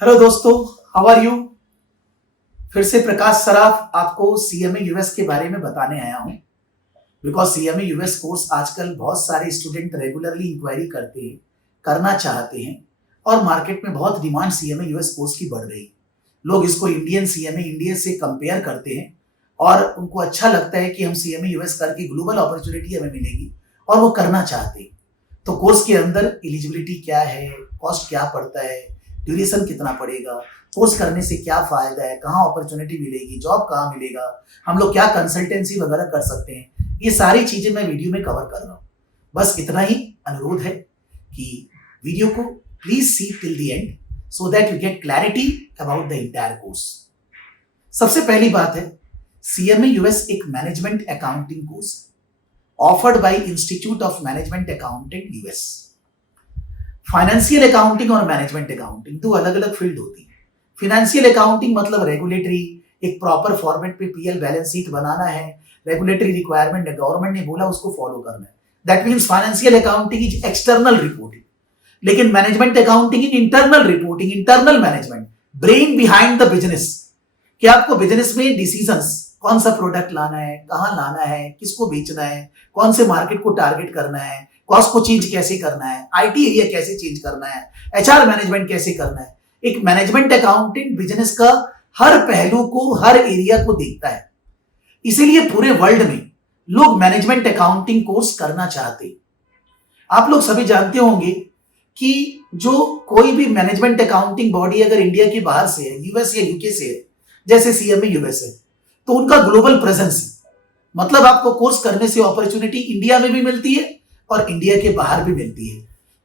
Hello दोस्तों, how are you. फिर से प्रकाश सराफ आपको सीएमए यूएस के बारे में बताने आया हूं। बिकॉज सीएमए यूएस कोर्स आजकल बहुत सारे स्टूडेंट रेगुलरली इंक्वायरी करते हैं, करना चाहते हैं और मार्केट में बहुत डिमांड सीएमए यूएस कोर्स की बढ़ रही है। लोग इसको इंडियन सीएमए इंडिया से कंपेयर करते हैं और उनको अच्छा लगता है कि हम सीएमए यूएस करके ग्लोबल अपॉर्चुनिटी हमें मिलेगी और वो करना चाहते हैं। तो कोर्स के अंदर एलिजिबिलिटी क्या है, कॉस्ट क्या पड़ता है, ड्यूरेशन कितना पड़ेगा, कोर्स करने से क्या फायदा है, कहाँ अपॉर्चुनिटी मिलेगी, जॉब कहाँ मिलेगा, हम लोग क्या कंसल्टेंसी वगैरह कर सकते हैं, ये सारी चीजें मैं वीडियो में कवर कर रहा हूँ। बस इतना ही अनुरोध है कि वीडियो को please see till the and so that you get clarity about the entire course. सबसे पहली बात है, सीएमए यूएस एक मैनेजमेंट अकाउंटिंग कोर्स है offered by institute of management accounting US. Financial accounting और मैनेजमेंट अकाउंटिंग दो अलग अलग फील्ड होती है। फाइनेंशियल अकाउंटिंग मतलब रेगुलेटरी, एक प्रॉपर फॉर्मेट पे पीएल बैलेंस शीट बनाना है, रेगुलेटरी रिक्वायरमेंट गवर्नमेंट ने बोला उसको फॉलो करना है। That means financial accounting is external reporting. लेकिन management accounting is internal reporting, internal management, brain behind the business. कि आपको बिजनेस में डिसीजंस, कौन सा प्रोडक्ट लाना है, कहां लाना है, किसको बेचना है, कौन से मार्केट को टारगेट करना है, कॉस्ट को चेंज कैसे करना है, आईटी एरिया कैसे चेंज करना है, एचआर मैनेजमेंट कैसे करना है। एक मैनेजमेंट अकाउंटेंट बिजनेस का हर पहलू को, हर एरिया को देखता है। इसीलिए पूरे वर्ल्ड में लोग मैनेजमेंट अकाउंटिंग कोर्स करना चाहते हैं। आप लोग सभी जानते होंगे कि जो कोई भी मैनेजमेंट अकाउंटिंग बॉडी अगर इंडिया के बाहर से है, यूएस या यूके से है, जैसे सीएमए यूएस है, तो उनका ग्लोबल प्रेजेंस है। मतलब आपको कोर्स करने से अपॉर्चुनिटी इंडिया में भी मिलती है और इंडिया के बाहर भी मिलती है।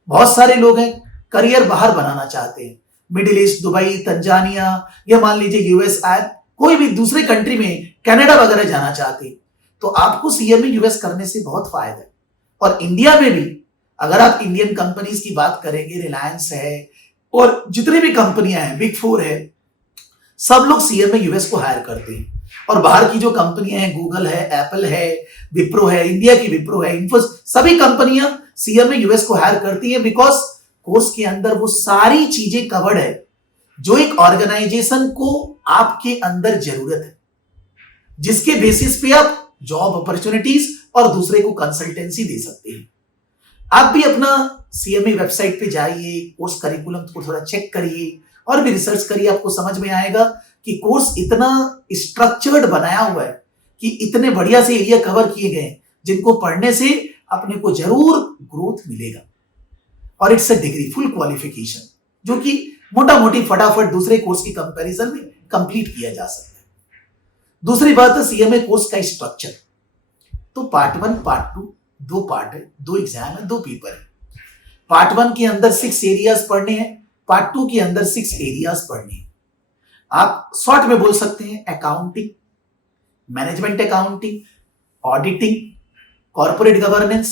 बहुत सारे लोग हैं करियर बाहर बनाना चाहते हैं, मिडिल ईस्ट, दुबई, तंजानिया या मान लीजिए यूएस, कोई भी दूसरे कंट्री में, कनाडा वगैरह जाना चाहते हैं। तो आपको सीएमए यूएस करने से बहुत फायदा है। और इंडिया में भी अगर आप इंडियन कंपनीज की बात करेंगे, रिलायंस है और जितनी भी कंपनियां हैं, बिग फोर है, सब लोग सीएमए यूएस को हायर करते हैं। और बाहर की जो कंपनियां हैं, गूगल है, एप्पल है, विप्रो है, इंडिया की विप्रो है, इन्फोसिस, सभी कंपनियां सीएमए यूएस को हायर करती हैं। बिकॉज कोर्स के अंदर वो सारी चीजें कवर्ड है जो एक ऑर्गेनाइजेशन को आपके अंदर जरूरत है, जिसके बेसिस पे आप जॉब अपॉर्चुनिटीज और दूसरे को कंसल्टेंसी दे सकते हैं। आप भी अपना सीएमए वेबसाइट पे जाइए, कोर्स करिकुलम को थोड़ा चेक करिए और भी रिसर्च करिए। आपको समझ में आएगा कि कोर्स इतना स्ट्रक्चर्ड बनाया हुआ है कि इतने बढ़िया से एरिया कवर किए गए जिनको पढ़ने से अपने को जरूर ग्रोथ मिलेगा। और it's a degree, full qualification, जो कि मोटा मोटी फटाफट दूसरे कोर्स के कंपैरिजन में कंप्लीट किया जा सकता है। दूसरी बात है सीएमए कोर्स का स्ट्रक्चर। तो पार्ट 1, पार्ट 2, दो पार्ट है, दो एग्जाम है, दो पेपर है। पार्ट 1 के अंदर 6 एरियाज पढ़ने हैं, पार्ट 2 के अंदर 6 एरियाज पढ़ने हैं। आप शॉर्ट में बोल सकते हैं accounting, management accounting, auditing, corporate governance,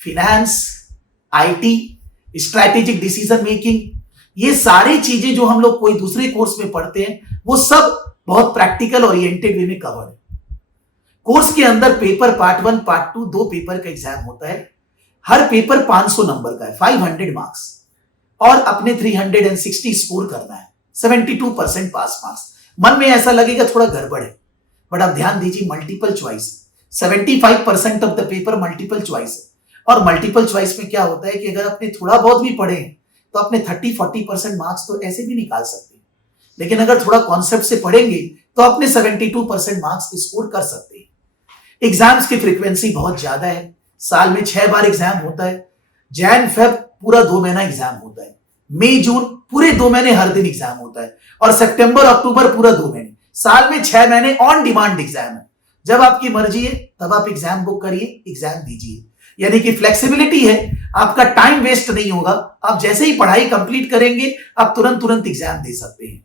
finance, IT, strategic decision making. ये सारी चीजें जो हम लोग कोई दूसरे कोर्स में पढ़ते हैं वो सब बहुत प्रैक्टिकल ओरिएंटेड वे में कवर है। कोर्स के अंदर पेपर पार्ट 1, पार्ट 2, दो पेपर का एग्जाम होता है। हर पेपर 500 नंबर का है, 500 मार्क्स, और अपने 360 स्कोर करना है, 72% पास मार्क्स। मन में ऐसा लगेगा थोड़ा गड़बड़ है, बट आप ध्यान दीजिए, multiple choice, 75% of the paper multiple choice है। और मल्टीपल चॉइस में क्या होता है कि अगर आपने थोड़ा बहुत भी पढ़े तो अपने 30-40% मार्क्स तो ऐसे भी निकाल सकते हैं। लेकिन अगर थोड़ा कॉन्सेप्ट से पढ़ेंगे तो अपने 72% मार्क्स स्कोर कर सकते हैं। एग्जाम्स की फ्रीक्वेंसी बहुत ज्यादा है, साल में 6 बार एग्जाम होता है। जैन फेब पूरा 2 महीना एग्जाम होता है, मई जून पूरे 2 महीने हर दिन एग्जाम होता है, और सितंबर अक्टूबर पूरा 2 महीने, साल में 6 महीने ऑन डिमांड एग्जाम है। जब आपकी मर्जी है तब आप एग्जाम बुक करिए, एग्जाम दीजिए। यानी कि फ्लेक्सिबिलिटी है, आपका टाइम वेस्ट नहीं होगा। आप जैसे ही पढ़ाई कंप्लीट करेंगे आप तुरंत एग्जाम दे सकते हैं।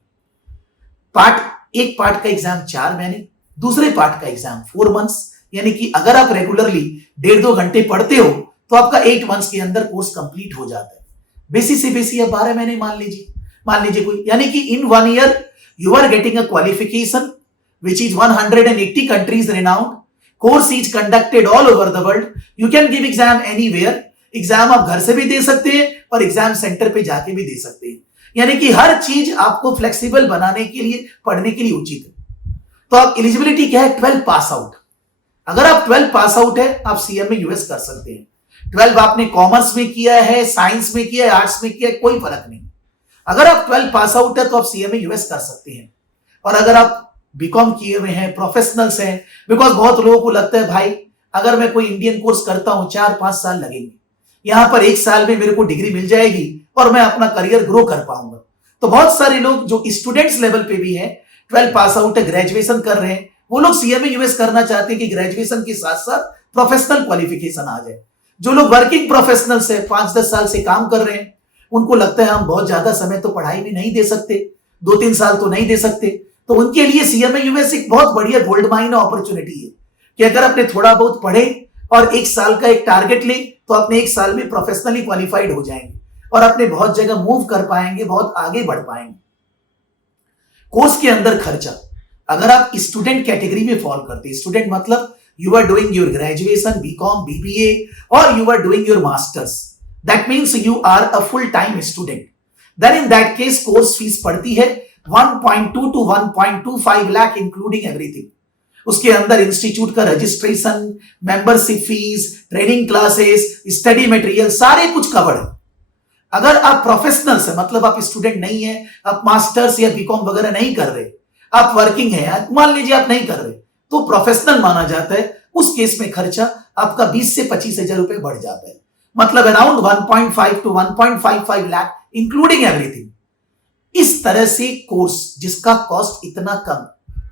एक पार्ट का एग्जाम 4 महीने, दूसरे पार्ट का एग्जाम 4 मंथ्स। यानी कि अगर आप रेगुलरली 1.5-2 घंटे पढ़ते हो तो आपका 8 मंथ्स के अंदर कोर्स कंप्लीट हो जाता है। बेसी से बेसी आप 12 महीने मान लीजिए कोई, यानी कि इन 1 year you are getting a qualification which is 180 countries renowned. Course is conducted all over the world. You can give exam anywhere. Exam आप घर से भी दे सकते हैं और एग्जाम सेंटर पे जाके भी दे सकते हैं। यानी कि हर चीज आपको फ्लेक्सिबल बनाने के लिए, पढ़ने के लिए उचित है। तो आप एलिजिबिलिटी क्या है? 12 पास आउट। अगर आप 12 पास आउट है, आप सीएमए यूएस कर सकते हैं। 12 आपने कॉमर्स में किया है, साइंस में किया है, आर्ट्स में किया है, कोई फर्क नहीं। अगर आप 12 पास आउट है तो आप सीएमए यूएस कर सकते हैं। और अगर आप बीकॉम किए हुए हैं, प्रोफेशनल्स हैं, बिकॉज बहुत लोगों को लगता है भाई अगर मैं कोई इंडियन कोर्स करता हूं 4-5 साल लगेंगे, यहां पर 1 साल में मेरे को डिग्री मिल जाएगी और मैं अपना करियर ग्रो कर पाऊंगा। तो बहुत सारे लोग जो स्टूडेंट्स लेवल पे भी हैं, 12 पास आउट है, ग्रेजुएशन कर रहे हैं, वो लोग सीएमए यूएस करना चाहते हैं कि ग्रेजुएशन के साथ साथ प्रोफेशनल क्वालिफिकेशन आ जाए। जो लोग वर्किंग प्रोफेशनल्स है, 5-10 साल से काम कर रहे हैं, उनको लगता है हम बहुत ज्यादा समय तो पढ़ाई में नहीं दे सकते, 2-3 साल तो नहीं दे सकते, तो उनके लिए सीएमए यूएस एक बहुत बढ़िया गोल्ड माइन अपॉर्चुनिटी है कि अगर अपने थोड़ा बहुत पढ़े और 1 साल का एक टारगेट ले तो अपने 1 साल में प्रोफेशनली क्वालिफाइड हो जाएंगे और अपने बहुत जगह मूव कर पाएंगे, बहुत आगे बढ़ पाएंगे। कोर्स के अंदर खर्चा, अगर आप स्टूडेंट कैटेगरी में फॉल करते हैं, स्टूडेंट मतलब you are doing your graduation, BCom, BBA और you are doing your masters, that means you are a full time student, then in that case course fees पड़ती है 1.2 to 1.25 लाख इंक्लूडिंग एवरीथिंग। उसके अंदर institute का registration, membership fees, training classes, study material सारे कुछ cover है। अगर आप प्रोफेशनल्स है, मतलब आप स्टूडेंट नहीं है, आप मास्टर्स या बीकॉम वगैरह नहीं कर रहे, आप वर्किंग है, मान लीजिए आप नहीं कर रहे, तो प्रोफेशनल माना जाता है। उस केस में खर्चा आपका 20 से 25 हजार रुपए बढ़ जाता है, मतलब around 1.5 to 1.55 lakh including everything. इस तरह से कोर्स जिसका कॉस्ट इतना कम,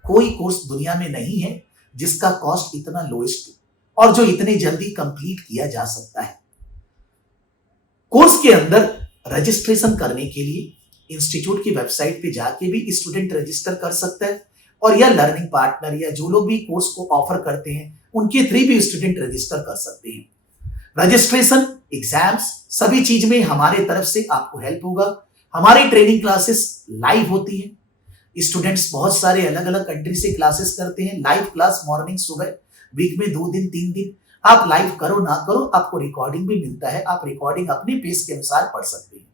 कोई कोर्स दुनिया में नहीं है जिसका कॉस्ट इतना लोएस्ट और जो इतने जल्दी कंप्लीट किया जा सकता है। कोर्स के अंदर रजिस्ट्रेशन करने के लिए इंस्टीट्यूट की वेबसाइट पे जाके भी स्टूडेंट रजिस्टर कर सकता है, और या लर्निंग पार्टनर या जो लोग भी कोर्स को ऑफर करते हैं उनके थ्रू भी स्टूडेंट रजिस्टर कर सकते हैं। रजिस्ट्रेशन, एग्जाम्स, सभी चीज में हमारे तरफ से आपको हेल्प होगा। हमारी ट्रेनिंग क्लासेस लाइव होती है, स्टूडेंट्स बहुत सारे अलग अलग कंट्री से क्लासेस करते हैं। लाइव क्लास मॉर्निंग सुबह, वीक में 2 दिन 3 दिन, आप लाइव करो ना करो आपको रिकॉर्डिंग भी मिलता है, आप रिकॉर्डिंग अपने पेस के अनुसार पढ़ सकते हैं।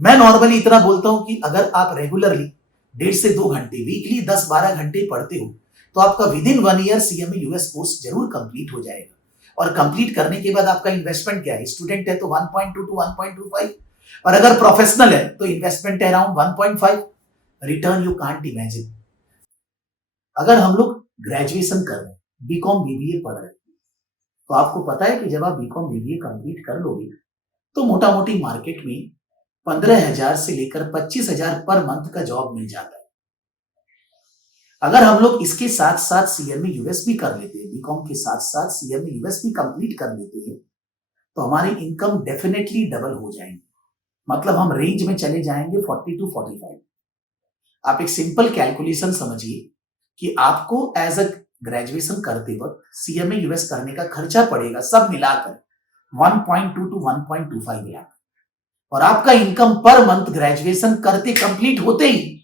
मैं नॉर्मली इतना बोलता हूं कि अगर आप रेगुलरली 1.5 से 2 घंटे, वीकली 10-12 घंटे पढ़ते हो तो आपका within 1 year CMA US course जरूर कंप्लीट हो जाएगा। और कंप्लीट करने के बाद आपका इन्वेस्टमेंट क्या है? स्टूडेंट है तो 1.2 to 1.25, और अगर प्रोफेशनल है तो इन्वेस्टमेंट है around 1.5। Return you can't imagine. अगर हम लोग ग्रेजुएशन कर रहे हैं, बीकॉम बीबीए पढ़ रहे हैं, तो आपको पता है कि जब आप बीकॉम बीबीए कंप्लीट कर लोगे तो मोटा मोटी मार्केट में 15,000 से लेकर 25,000 पर मंथ का जॉब मिल जाता है। अगर हम लोग इसके साथ साथ सीएमए यूएस भी कर लेते हैं, बीकॉम के साथ साथ सीएमए यूएस भी कंप्लीट कर लेते हैं, तो हमारी इनकम डेफिनेटली डबल हो जाएंगे, मतलब हम रेंज में चले जाएंगे 40 to 45। आप एक सिंपल कैलकुलेशन समझिए कि आपको एज अ ग्रेजुएशन करते वक्त सीएमए यूएस करने का खर्चा पड़ेगा सब मिलाकर 1.2 to 1.25 लाख, और आपका इनकम पर मंथ ग्रेजुएशन करते कंप्लीट होते ही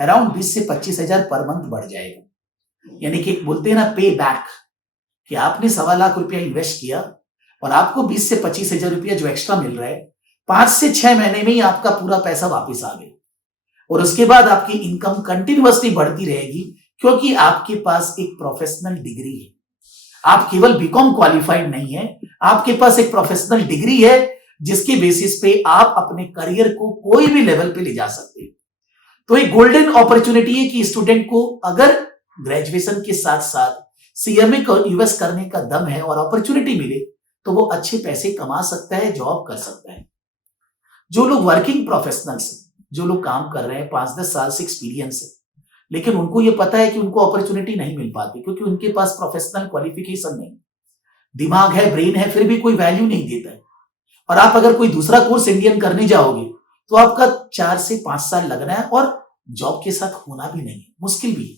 अराउंड 20 से 25 हजार पर मंथ बढ़ जाएगा। यानी कि बोलते हैं ना पे बैक, कि आपने 1.25 लाख रुपया इन्वेस्ट किया और आपको 20 से 25 हजार रुपया जो एक्स्ट्रा मिल रहा है, 5 से 6 महीने में ही आपका पूरा पैसा वापस आ गया, और उसके बाद आपकी इनकम कंटिन्यूअसली बढ़ती रहेगी, क्योंकि आपके पास एक प्रोफेशनल डिग्री है। आप केवल बीकॉम क्वालिफाइड नहीं है, आपके पास एक प्रोफेशनल डिग्री है जिसके बेसिस पे आप अपने करियर को कोई भी लेवल पे ले जा सकते हैं। तो एक गोल्डन अपॉर्चुनिटी है कि स्टूडेंट को अगर ग्रेजुएशन के साथ साथ सीएमए को यूएस करने का दम है और अपॉर्चुनिटी मिले तो वो अच्छे पैसे कमा सकता है, जॉब कर सकता है। जो लोग वर्किंग प्रोफेशनल्स, जो लोग काम कर रहे हैं, 5-10 साल से एक्सपीरियंस है, लेकिन उनको ये पता है कि उनको अपॉर्चुनिटी नहीं मिल पाती क्योंकि उनके पास प्रोफेशनल क्वालिफिकेशन नहीं, दिमाग है, ब्रेन है, फिर भी कोई वैल्यू नहीं देता है। और आप अगर कोई दूसरा कोर्स इंडियन करने जाओगे तो आपका 4 से 5 साल लगना है और जॉब के साथ होना भी नहीं, मुश्किल भी है।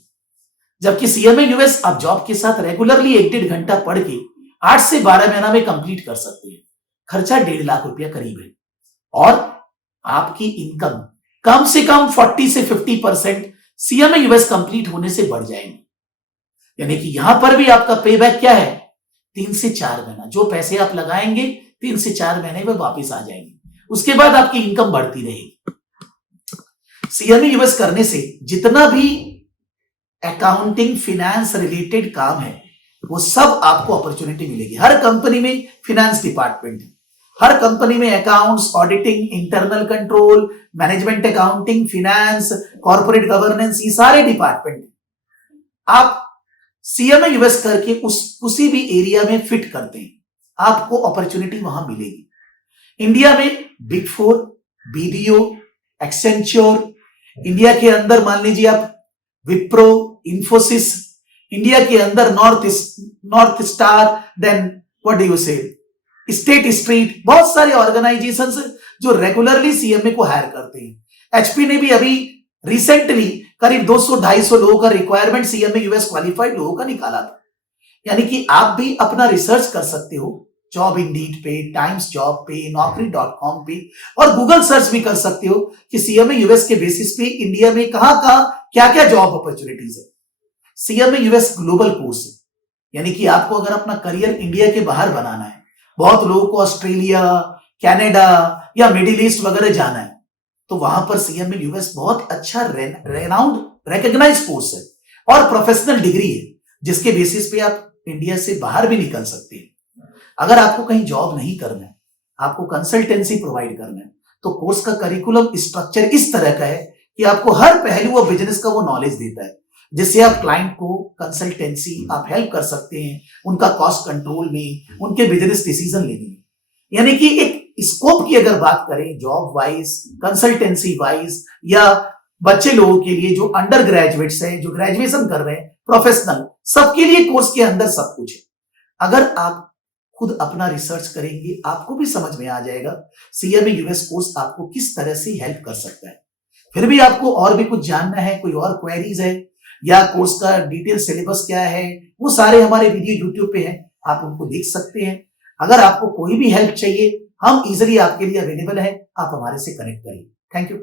जबकि सीएमए यूएस आप जॉब के साथ रेगुलरली 1-1.5 घंटा पढ़ के 8 से 12 महीना में कंप्लीट कर सकते हैं। खर्चा 1.5 लाख रुपया करीब है, और आपकी इनकम कम से कम 40 से 50% सीएमए यूएस कंप्लीट होने से बढ़ जाएंगे। यानी कि यहां पर भी आपका पे बैक क्या है? 3 से 4 महीना। जो पैसे आप लगाएंगे 3 से 4 महीने में वापस आ जाएंगे, उसके बाद आपकी इनकम बढ़ती रहेगी। सीएमए यूएस करने से जितना भी अकाउंटिंग फिनेंस रिलेटेड काम है वो सब आपको अपॉर्चुनिटी मिलेगी। हर कंपनी में फिनेंस डिपार्टमेंट है, हर कंपनी में accounts, auditing, internal control, management accounting, finance, corporate governance, ये सारे डिपार्टमेंट है। आप सीएमए यूएस करके उसी भी एरिया में फिट करते हैं, आपको अपॉर्चुनिटी वहां मिलेगी। इंडिया में big four, BDO, Accenture, India के अंदर मान लीजिए आप विप्रो, इंफोसिस, इंडिया के अंदर North Star, then what do you say, State Street, बहुत सारे ऑर्गेनाइजेशंस जो रेगुलरली सीएमए को हायर करते हैं। एचपी ने भी अभी रिसेंटली करीब 200-250 लोगों का रिक्वायरमेंट सीएमए यूएस क्वालिफाइड लोगों का निकाला था। यानी कि आप भी अपना रिसर्च कर सकते हो जॉब इंडीड पे, टाइम्स जॉब पे, naukri.com पे, और गूगल सर्च भी कर सकते हो कि सीएमए यूएस के बेसिस पे इंडिया में कहां कहां क्या क्या जॉब अपॉर्चुनिटीज है। सीएमए यूएस ग्लोबल कोर्स है, यानी कि आपको अगर अपना करियर इंडिया के बाहर बनाना है, बहुत लोगों को ऑस्ट्रेलिया, कनाडा या मिडिल ईस्ट वगैरह जाना है, तो वहां पर सीएमए यूएस बहुत अच्छा रेनाउंड रिकॉग्नाइज कोर्स है और प्रोफेशनल डिग्री है, जिसके बेसिस पे आप इंडिया से बाहर भी निकल सकते हैं। अगर आपको कहीं जॉब नहीं करना है, आपको कंसल्टेंसी प्रोवाइड करना है, तो कोर्स का करिकुलम स्ट्रक्चर इस तरह का है कि आपको हर पहलू और बिजनेस का वो नॉलेज देता है, जिससे आप क्लाइंट को कंसल्टेंसी आप हेल्प कर सकते हैं उनका कॉस्ट कंट्रोल में, उनके बिजनेस डिसीजन लेने में। यानी कि एक स्कोप की अगर बात करें जॉब वाइज, कंसल्टेंसी वाइज, या बच्चे लोगों के लिए जो अंडर ग्रेजुएट्स हैं, जो ग्रेजुएशन कर रहे हैं, प्रोफेशनल, सबके लिए कोर्स के अंदर सब कुछ है। अगर आप खुद अपना रिसर्च करेंगे, आपको भी समझ में आ जाएगा सीएमए यूएस कोर्स आपको किस तरह से हेल्प कर सकता है। फिर भी आपको और भी कुछ जानना है, कोई और क्वेरीज है, या कोर्स का डिटेल सिलेबस क्या है, वो सारे हमारे वीडियो यूट्यूब पे हैं, आप उनको देख सकते हैं। अगर आपको कोई भी हेल्प चाहिए, हम इजिली आपके लिए अवेलेबल है, आप हमारे से कनेक्ट करिए। Thank you.